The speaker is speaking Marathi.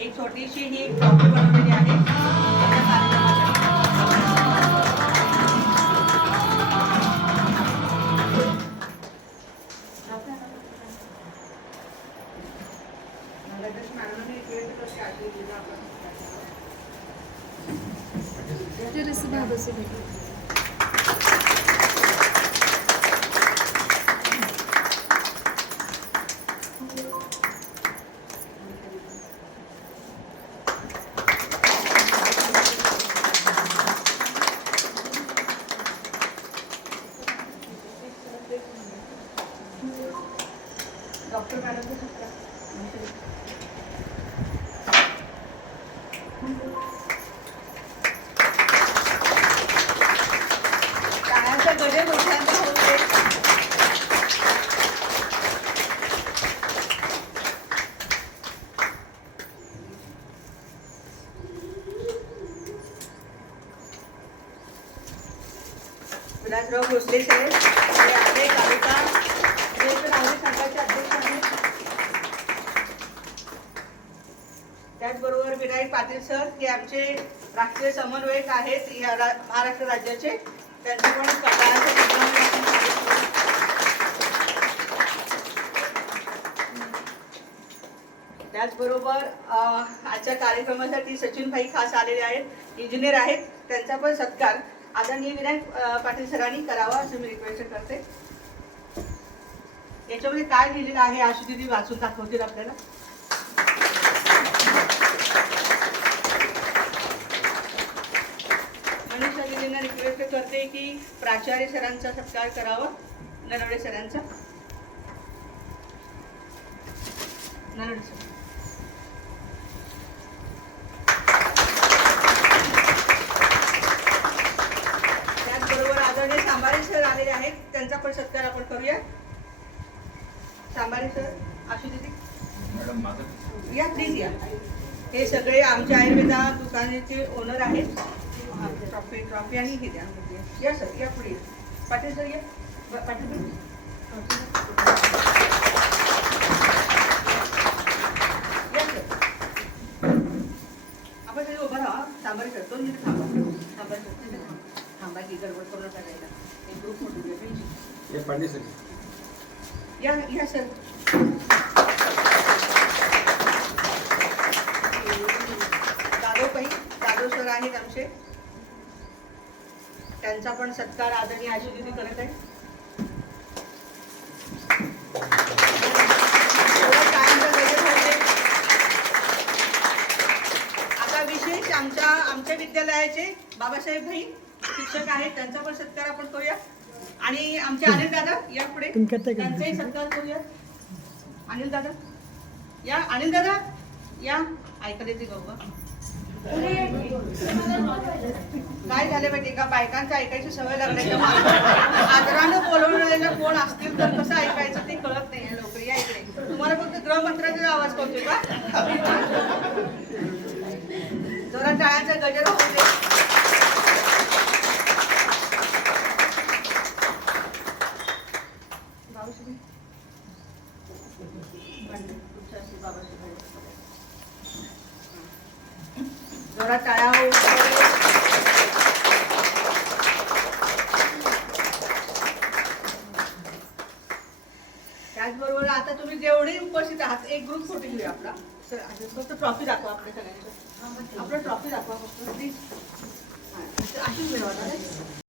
एक छोटीशी ही ट्रॉफी बनवलेली आहे डॉक्टर मॅडम टाळ्यांचा गजर मोठ्यांदा होते. विलासराव भोसले साहेब हे आपले तालुका ज्येष्ठ नागरिक संघाचे अध्यक्ष आहेत. त्याचबरोबर विनायक पाटील सर हे आमचे राष्ट्रीय समन्वयक आहेत या महाराष्ट्र राज्याचे. त्यांचे पण त्याचबरोबर आजच्या कार्यक्रमासाठी सचिन भाई खास आलेले आहेत, इंजिनियर आहेत. त्यांचा पण सत्कार आदरणीय विनायक पाटील सरांनी करावा असं मी रिक्वेस्ट करते. याच्यामध्ये काय लिहिलेलं आहे आशुदीदी वाचून दाखवतील आपल्याला. मनीषा दीदींना रिक्वेस्ट करते की प्राचार्य सरांचा सत्कार करावा. नरवडे सरांचा. नरवडे सर. त्याचबरोबर आदरणीय सांबारे सर आलेले आहेत, त्यांचा पण सत्कार आपण करूया. सांबारे सर, आशुदीदी. या प्लीज या. हे सगळे आमच्या आयुर्वेदा दुकानाचे ओनर आहेत. ट्रॉफी आणि हे द्या. या सर, या पुढे. पाटील सर या. पाटील या सर. आपण सगळे उभं राहा. सांबार सर 2 मिनिट थांबा. सांबार सर तिथे थांबा की गडबड करून करायला. एक ग्रुप फोटो घ्या. पाटील सर या सर. जाधव सर आहेत आमचे. त्यांचा पण सत्कार आदरणीय आशुदीदी करत आहे. आता विशेष आमच्या विद्यालयाचे बाबासाहेब भाई शिक्षक आहेत, त्यांचा पण सत्कार आपण करूया. आणि आमचे अनिल दादा या पुढे, त्यांचाही सत्कार करूया. अनिल दादा या. अनिल दादा या. ऐकले ते गप्पा काय झाले माहिती का, बायकांचं ऐकायची सवय लागली. आदरानं बोलवलेलं कोण असतील तर कसं ऐकायचं ते कळत नाही लवकर. या इकडे. तुम्हाला फक्त गृहमंत्र्याचा आवाज कळतोय का? जरा टाळ्यांचा गजर होऊ दे. जरा टाळ्या होऊ. त्याचबरोबर आता तुम्ही जेवढे उपस्थित आहात एक ग्रुप फोटो घेऊया आपला. फक्त ट्रॉफी दाखवा आपल्या सगळ्यांचं. आपलं ट्रॉफी दाखवा फक्त प्लीज. अशीच मिळवा.